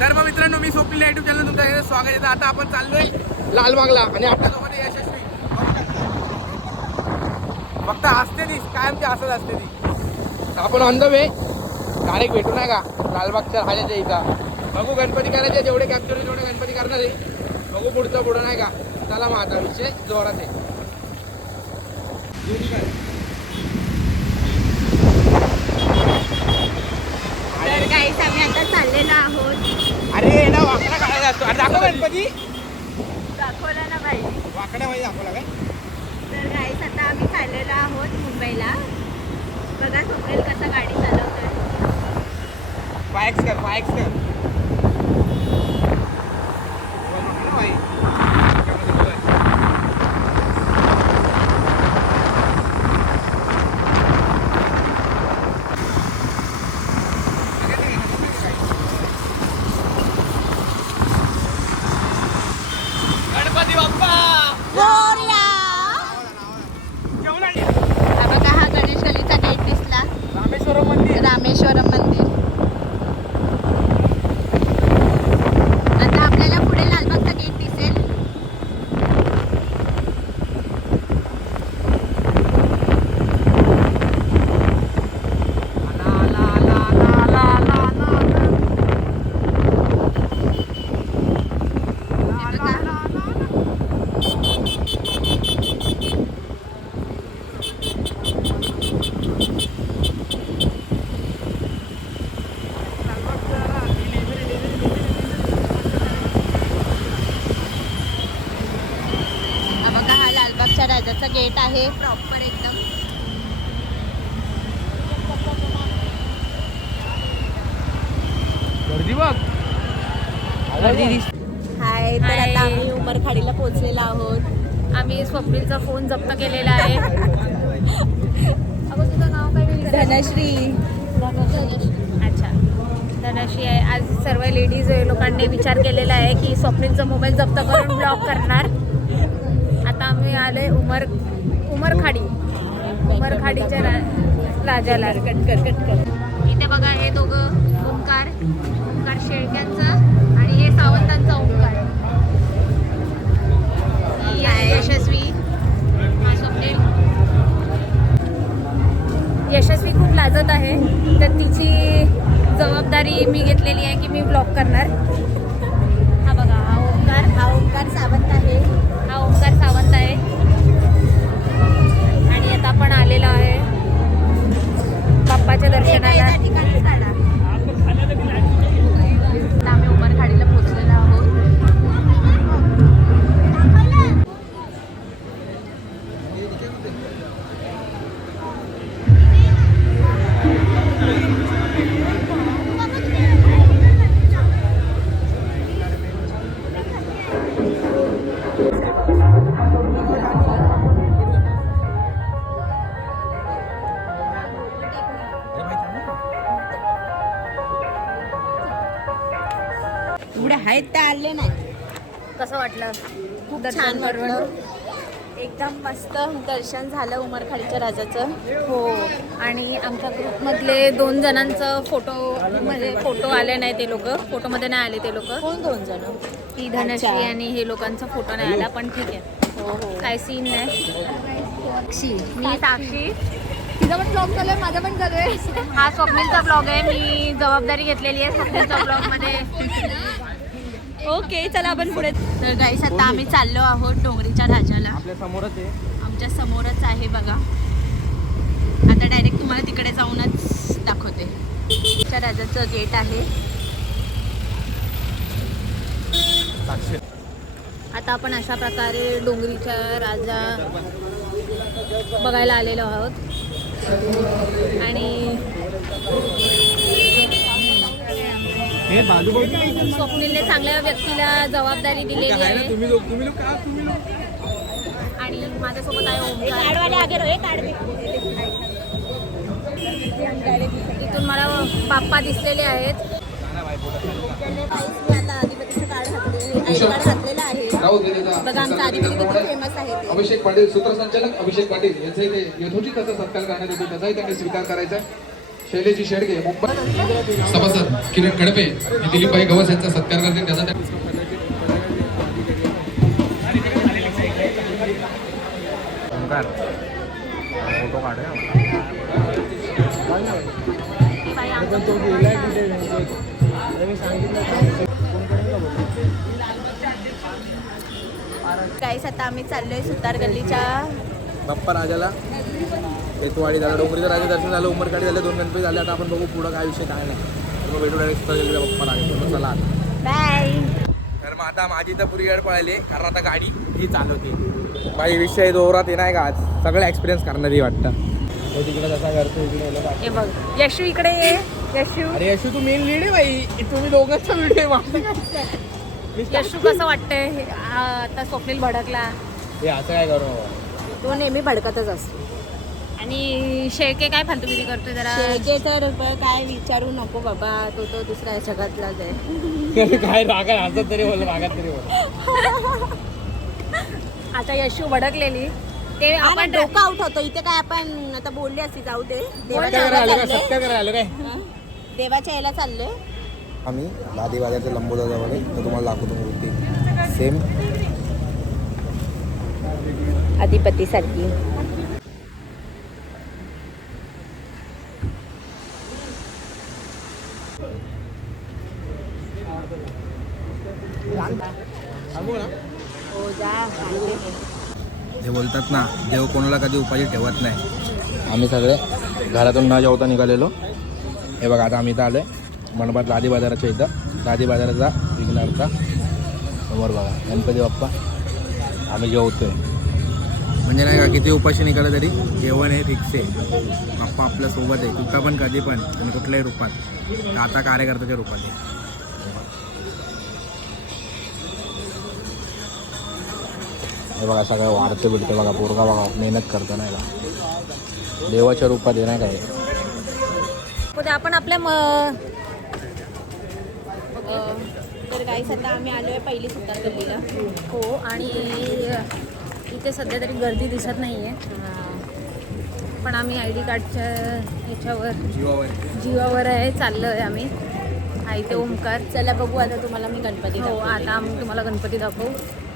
तर मग मित्रांनो मी स्वप्नील युट्यूब चॅनल तुमच्या स्वागत आहे. आता आपण चाललोय लालबागला आणि आपल्यासोबत आहे यशस्वी फक्त असते ती कायम ते असत असते ती. तर आपण ऑन द वे डायरेक्ट भेटू नाही का लालबागच्या राजाच्या इथं. बघू गणपती करायचे जेवढे कॅप्चर होईल तेवढे गणपती करणार आहे. बघू पुढचं पुढं नाही का? चला मग आता विषय जोरात आहे. तर काहीच आम्ही आता चाललेलो आहोत. अरे ना वाकडा काढायचा असतो अरे दाखव गणपती. दाखवला ना बाई. वाकडा माहिती दाखवला काय? तर काहीच आता आम्ही चाललेलो आहोत मुंबईला. बघा स्वप्नील कसं गाडी चालवतोय. फायक्स कर फायक्स कर वाकडा भाई. गणपती बाप्पा जेवण आली. हा बघा हा गणेश गलीचा गेट दिसला रामेश्वरम मंदिर रामेश्वरम मंदिर आता आपल्याला पुढे लालबागचा गेट दिसेल आला, आला, आला, आला, आला, आला, आला, आला. हे बघा. हा बघा हा लालबागच्या राजाचा गेट आहे प्रॉपर एकदम गर्दी बघ हाय तर हाय. उमरखाडीला पोहोचलेलो आहोत. आम्ही स्वप्नीलचा फोन जप्त केलेला आहे. अगं तुझं नाव काय? धनश्री. अच्छा. धनश्री आहे. आज सर्व लेडीज लोकांनी विचार केलेला आहे की स्वप्नीलचा मोबाईल जप्त करून ब्लॉक करणार. आता आम्ही आलोय उमर उमरखाडी उमरखाडीच्या रा राजाला. कट कर कट कर इथे बघा हे दोघं ओंकार ओंकार शेळक्यांचा आणि हे सावंतांचा. ओंकार मी घेतलेली आहे की मी ब्लॉक करणार. छान? वाटलं एकदम मस्त दर्शन झालं उमरखाडीच्या राजाचं. हो. आणि आमच्या ग्रुपमधले दोन जणांचं फोटो म्हणजे फोटो आले नाही ते लोक. फोटोमध्ये नाही आले ते लोक. कोण दोन जण? ती धनश्री. आणि हे लोकांचा फोटो नाही आला पण ठीक आहे. हो हो. काय सीन नाही. साक्षी. मी साक्षी. तिचा पण ब्लॉग चालू आहे माझा पण चालू आहे. हा स्वप्नीलचा ब्लॉग आहे. मी जबाबदारी घेतलेली आहे स्वप्नीलच्या ब्लॉगमध्ये ओके चला आपण पुढे. तर गाईस आता आम्ही चाललो आहोत डोंगरीच्या राजाला. आपल्या समोरच आहे. आमच्या समोरच आहे बघा. आता डायरेक्ट तुम्हाला तिकडे जाऊनच दाखवते. त्या राजाचं गेट आहे. आता आपण अशा प्रकारे डोंगरीच्या राजा बघायला आलेलो आहोत. आणि स्वप्नीलने चांगल्या व्यक्तीला जबाबदारी दिलेली आहे तुम्ही लोक तुम्ही लोक का तुम्ही लोक आणि माझ्यासोबत आहे इथून मला बाप्पा दिसलेले आहेत. आहे. आहे बघा आमचा किती फेमस आहे अभिषेक पाटील सूत्रसंचालक अभिषेक पाटील यांचे ते यथोचित त्याचा सत्कार करण्यात येतो. त्याचाही त्यांनी स्वीकार करायचा शैलेजी शेडगे मुंबई सभासद किरण खडपे हे दिलीपभाई गवस यांचा सत्कार करते त्याचा गाईस आता आम्ही चाललोय सुतार गल्लीच्या बाप्पा राजाला. केतवाडी झालं डोंगरीचं राजा दर्शन झालं उमरकाडी झालं दोन गणपती झाले. आता आपण बघू पुढं काय विषय काय नाही. मग भेटू डायरेक्ट बाप्पा राजा चला. बाय तर मग आता माझी तर पुरी गाडी पळाली कारण आता गाडी ही चालवते माझी विषय जोरात आहे नाही का आज? सगळं एक्सपिरियन्स करणार ही वाटतं. तो तिकडे जसा करतो इकडे यशू इकडे ये. यशू. अरे यशू तू मेन लीड आहे बाई. तुम्ही दोघांचा व्हिडिओ? यशू कसं वाटतंय? आता स्वप्नील भडकला. हे असं काय करू? तो नेहमी भडकतच असतो. आणि शेळके काय फालतूगिरी करतोय जरा? शेळके तर काय विचारू नको बाबा तो तो दुसऱ्या जगातलाच आहे. काय रागा हसत तरी बोल रागात तरी बोल. आता यशू भडकलेली. ते आपण डोकं आउट होतो. इथे काय आपण आता बोलली असती जाऊ दे. देवाच्या याला चाललोय. आम्ही लादी बाजारच्या लंबोदाजवळ आहे. तर तुम्हाला दाखवतो मूर्ती सेम अधिपती सारखी हो जा ते बोलतात ना देव कोणाला कधी उपाशी ठेवत नाही. आम्ही सगळे घरातून न जेवता निघालेलो. हे बघा आता आम्ही इथं आलो आहे मंडपात लादी बाजाराच्या इथं. लादी बाजाराचा विघ्नारचा समोर बघा गणपती बाप्पा. आम्ही जेवतोय. म्हणजे नाही का किती उपाशी निघालं तरी जेवण हे फिक्स आहे. बाप्पा आपल्यासोबत आहे. कुठं पण कधी पण आणि कुठल्याही रूपात. आता कार्यकर्त्याच्या रूपात आहे. हे बघा सगळं वाढते बिडते बघा पोरगा बघा मेहनत करतो नाही का? देवाच्या रूपात आहे नाही काय? आपण आपल्या तर गाईस आता आम्ही आलोय पहिली सुतार गल्लीला हो आणि इथे सध्या तरी गर्दी दिसत नाही आहे पण आम्ही आय डी कार्डच्या ह्याच्यावर जीवावर आहे चाललो आहे आम्ही. हा इथे ओमकार. चला बघू आता तुम्हाला मी गणपती हो दाखवते. आता आम्ही तुम्हाला गणपती दाखवू.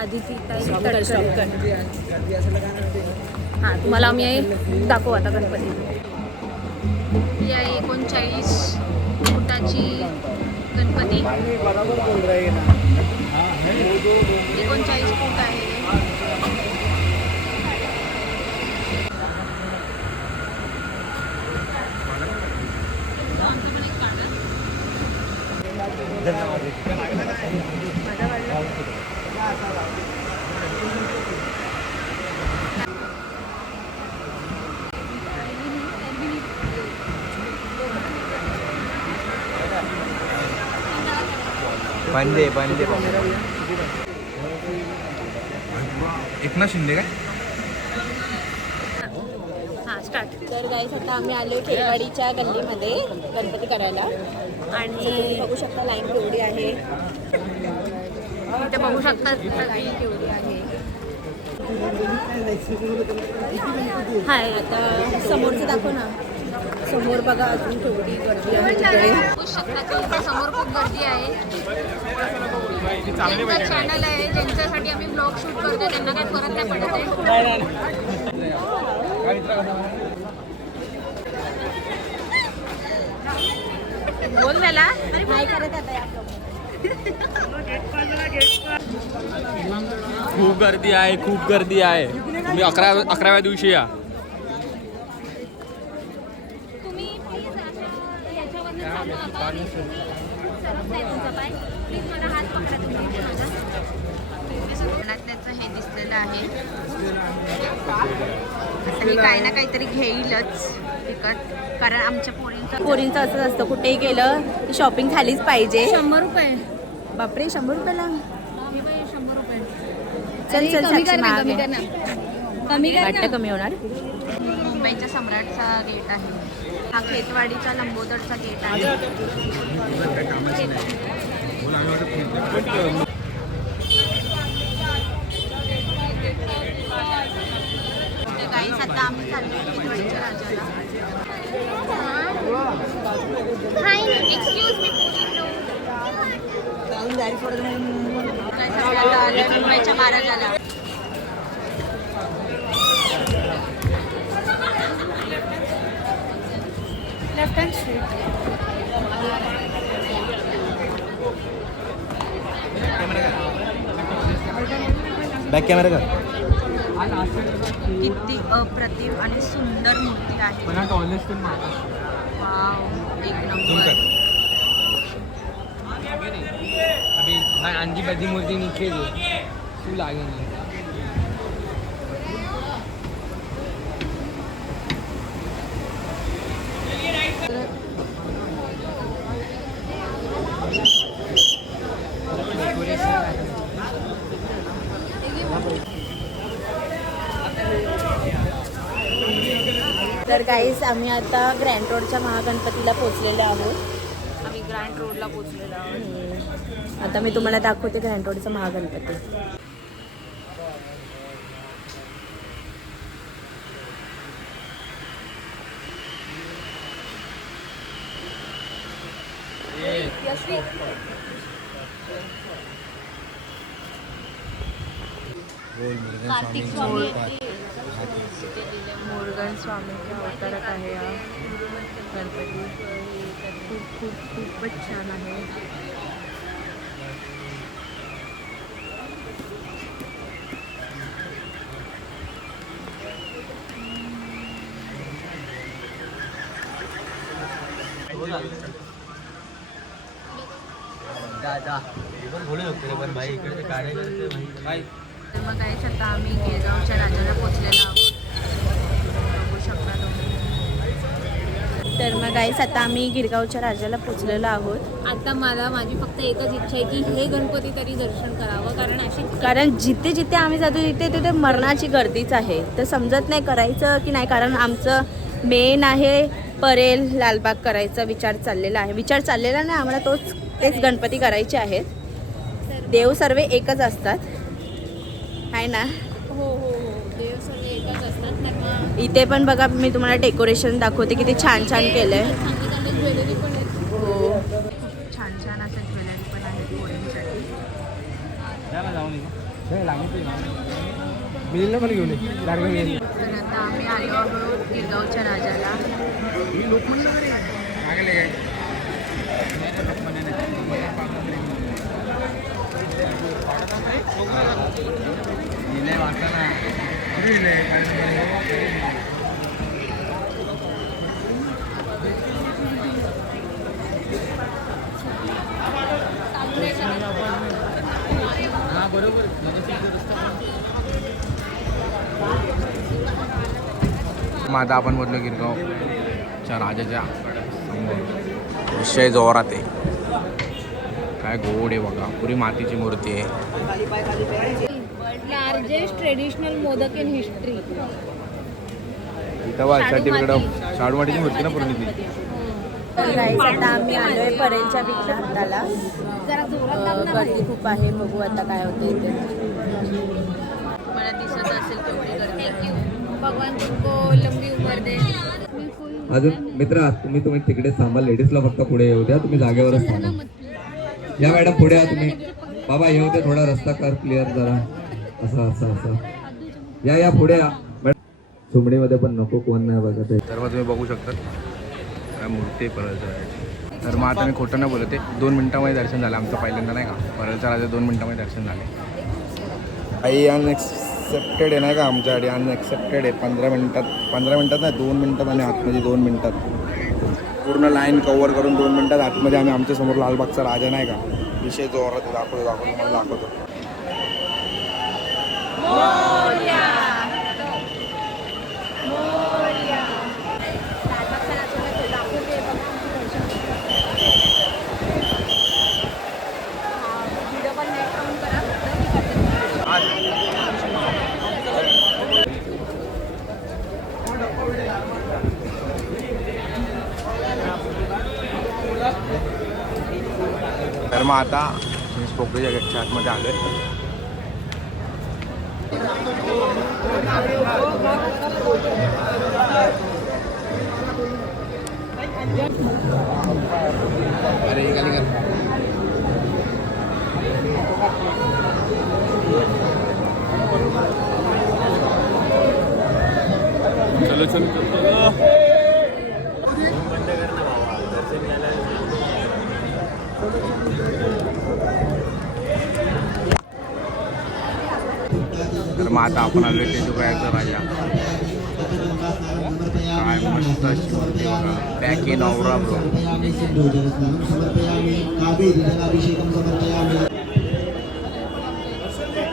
आधी ती काही Stop कर, stop कर. हां तुम्हाला आम्ही दाखवू आता गणपती. ही आहे एकोणचाळीस फुटाची गणपती. एकोणचाळीस फूट आहे. बंदे बंदे एकनाथ शिंदे काय? हां स्टार्ट तर गाईस आता आम्ही आलोय खेळवाडीच्या गल्लीमध्ये गणपती करायला. आणि बघू शकता लाईन केवढी आहे. इथे बघू शकता लाईन केवढी आहे. हाय आता समोरचं दाखव ना. समोर बघा अजून केवढी गर्दी आहे तिकडे. बघू शकता की इथे समोर खूप गर्दी आहे ज्यांचं चॅनल आहे ज्यांच्यासाठी आम्ही ब्लॉग शूट करतो त्यांना काही फरक नाही पडत आहे बोल त्याला नाही करत आता या खूप गर्दी आहे खूप गर्दी आहे. तुम्ही अकरा अकराव्या दिवशी या तुम्ही प्लीज याच्यावरनं चालू आता आणि तुम्ही सरकताय तुमचा पाय प्लीज मला हात पकडा तुम्ही इथे माझा त्याचं हे दिसलेलं आहे. हे काही ना काहीतरी घेईलच विकत कारण आमच्या पोरींचं पोरींचं असंच असतं कुठेही गेलं की शॉपिंग झालीच पाहिजे. शंभर रुपये. बापरे शंभर रुपयाला? हे शंभर रुपये. चल चल कमी कर ना महाग कमी आहे. कर ना. कमी कर वाटतं ना. कमी होणार. मुंबईच्या सम्राटचा गेट आहे. हा खेतवाडीचा लंबोदरचा गेट आहे ते गाईस आता आम्ही चाललो खेतवाडीच्या राजाला काय सगळ्यांना आलोय मुंबईच्या महाराजाला left hand street back camera का किती अप्रतिम आणि सुंदर मूर्ती आहे. वाव एक नंबर आंजी बदी मूर्ती नीचे जो. तू लागे नहीं. तर गाईस आम्ही आता ग्रँड रोडच्या महागणपतीला पोचलेलो आहोत. आम्ही ग्रँड रोडला पोचलेलो आहोत. आता मी तुम्हाला दाखवते ग्रँड रोडचा महागणपती. कार्तिक स्वामी. मोरगन स्वामीच्या अवतारात आहे हा गणपती. खूप खूप खूपच छान आहे. मग काहीच आता आम्ही गिरगावच्या राजाला पोचलेलो आहोत. शकता तुम्ही तर मग काहीच आता आम्ही गिरगावच्या राजाला पोचलेलो आहोत. आता मला माझी फक्त एकच इच्छा आहे की हे गणपती तरी दर्शन करावं कारण अशी कारण जिथे जिथे आम्ही जातो तिथे तिथे मरणाची गर्दीच आहे. तर समजत नाही करायचं की नाही कारण आमचं मेन आहे परेल लालबाग करायचा विचार चाललेला आहे. विचार चाललेला नाही आम्हाला तोच तेच गणपती करायचे आहेत. देव सर्व एकच असतात. आहे ना? हो हो हो देव सर्व एकच असतात तर मग इथे पण बघा मी तुम्हाला डेकोरेशन दाखवते किती छान छान ज्वेलरी पण आहे हो. छान छान असं ज्वेलरी पण आहे तर आता आम्ही आलो आहोत गिरगावच्या राजाला. मग आता आपण बोललो गिरगावच्या राजाच्या विषय जोरात आहे. काय गोड आहे बघा. पुरी मातीची मूर्ती आहे. Largest traditional modak in history. शाडूमाटीची मूर्ती ना पूर्ण ती आता आम्ही आलोय परेलच्या विग्रहाला जरा जोरात अं, गर्दी खूप आहे बघू आता काय होते इथे मला दिसत असेल थँक्यू भगवान तुमको लंबी उमर दे. अजून मित्र तुम्ही तुम्ही तिकडे थांबा लेडीजला फक्त पुढे येऊ द्या तुम्ही जागेवरच थांबा. या मॅडम पुढे या तुम्ही. बाबा येऊ दे थोडा रस्ता कर क्लिअर जरा. असं असं असं. या या पुढे या. चुमडीमध्ये पण नको कोण नाही बघत आहे. सर्व तुम्ही बघू शकता. काय मूर्ती आहे तर मग आता मी खोटं नाही बोलते दोन मिनिटामध्ये दर्शन झालं आमचं पहिल्यांदा नाही का? परळचा राजा दोन मिनिटामध्ये दर्शन झाले. आई अनएक्सेप्टेड आहे नाही का आमच्यासाठी? अनएक्सेप्टेड आहे. पंधरा मिनिटात पंधरा मिनिटात नाही दोन मिनिटात आणि आतमध्ये दोन मिनिटात. पूर्ण लाईन कव्हर करून दोन मिनिटात आतमध्ये आम्ही आमच्यासमोर लालबागचा राजा नाही का? विषय जोरात दाखवतो दाखवतो मला दाखवतो. तर मग आता मी पोकळीच्या गेटच्या आतमध्ये आलो अरे गाली कर चलो चलो चलो आता आपण आलो टेंडुकळ्याचा राजा काय मस्त अशी मूर्ती बघा पॅक इन औरा ब्रो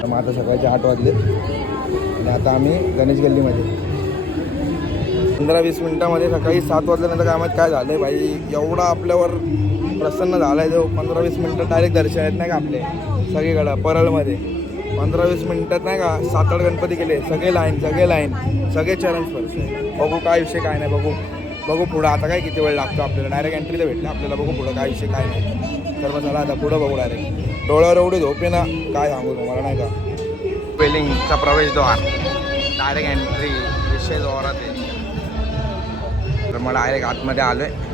मग आता सकाळचे आठ वाजले. आणि आता आम्ही गणेश गल्लीमध्ये. पंधरा वीस मिनिटामध्ये सकाळी सात वाजल्यानंतर काय माहीत काय झालंय भाई? एवढा आपल्यावर प्रसन्न झालाय जो पंधरा वीस मिनिटं डायरेक्ट दर्शन आहेत नाही का आपले? सगळीकडं परळमध्ये. पंधरा वीस मिनिटात नाही का सात आठ गणपती गेले सगळे लाईन सगळे लाईन सगळे चरण स्पर्श. बघू काय विषय काय नाही बघू. बघू पुढं आता काय किती वेळ लागतो आपल्याला? डायरेक्ट एंट्रीला भेटलं आपल्याला. बघू पुढं काय विषय काय नाही. तर मग चला आता पुढं बघू डायरेक्ट डोळ्यावर एवढी झोपे ना काय सांगू तुम्हाला नाही का? पेलिंगचा प्रवेशद्वार डायरेक्ट एंट्री विषय जोरात आहे. तर मला डायरेक्ट आतमध्ये आलो आहे